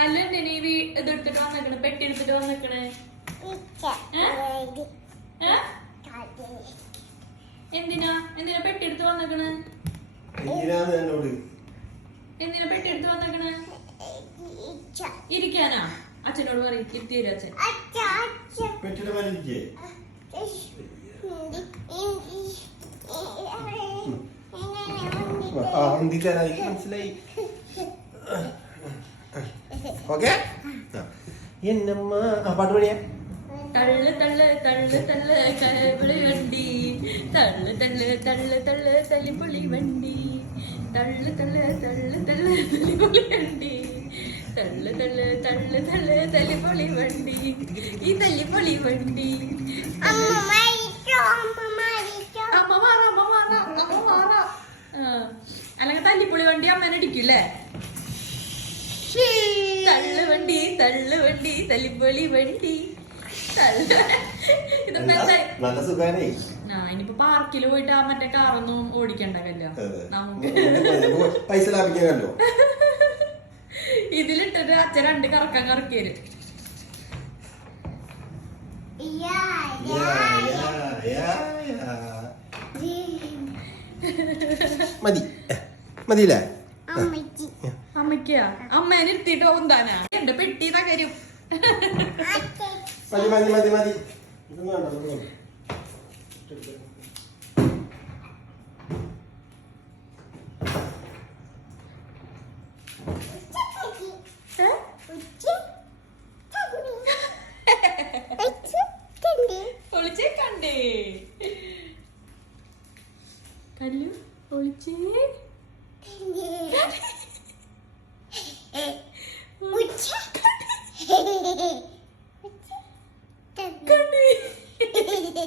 കല്ല് എന്തിനാ ഈ വീ- ഇത് എടുത്തിട്ട് വന്നേക്കണ് പെട്ടി എടുത്തിട്ട് വന്നിക്കണ്? എന്തിനാ? എന്തിനാ പെട്ടി എടുത്ത് വന്നിക്കണ്? എന്തിനാ പെട്ടി എടുത്ത് വന്നിക്കണ്? ഇരിക്കാനാ? അച്ഛനോട് പറയും ഇരുത്തി തരും അച്ഛൻ. മനസ്സിലായി. ഓക്കെ എന്നമ്മ ആ പാട്ട് പണിയാ തള്ളു തള്ളു തള്ളു തള്ളു കലപുളി വണ്ടി തള്ളു തള്ളു തള്ളു തള്ളു തല്ലിപ്പുളി വണ്ടി തള്ളു തള്ളു തള്ളു തള്ളു തല്ലിപ്പുളി വണ്ടി തള്ളു തള്ളു തള്ളു തള്ളു തല്ലിപ്പൊളി വണ്ടി ഈ തല്ലിപ്പൊളി വണ്ടി അമ്മ മാറാ അമ്മ മാറ അമ്മ മാറ. അല്ലെങ്കിൽ തല്ലിപ്പൊളി വണ്ടി അമ്മേനെ അടിക്കൂല്ലേ വണ്ടി തള്ളു വണ്ടി തല്ലിപ്പൊളി വണ്ടി. നല്ല സുഖാനേ ഇനിയിപ്പോ പാർക്കിൽ പോയിട്ട് ആ മറ്റേ കാറൊന്നും നമുക്ക് പൈസ ലാഭിക്കാനല്ലോ ഇതിലിട്ടിട്ട് അച്ഛൻ രണ്ട് കറക്കം കറക്കി വരും മതി. മതിയില്ലേ? അമ്മയ്ക്കാ അമ്മേനെ ഇരുത്തിയിട്ട് പോകുന്താനാ എന്റെ പെട്ടി തകരും മതി മതി കല്ലു ഒളിച്ചേ.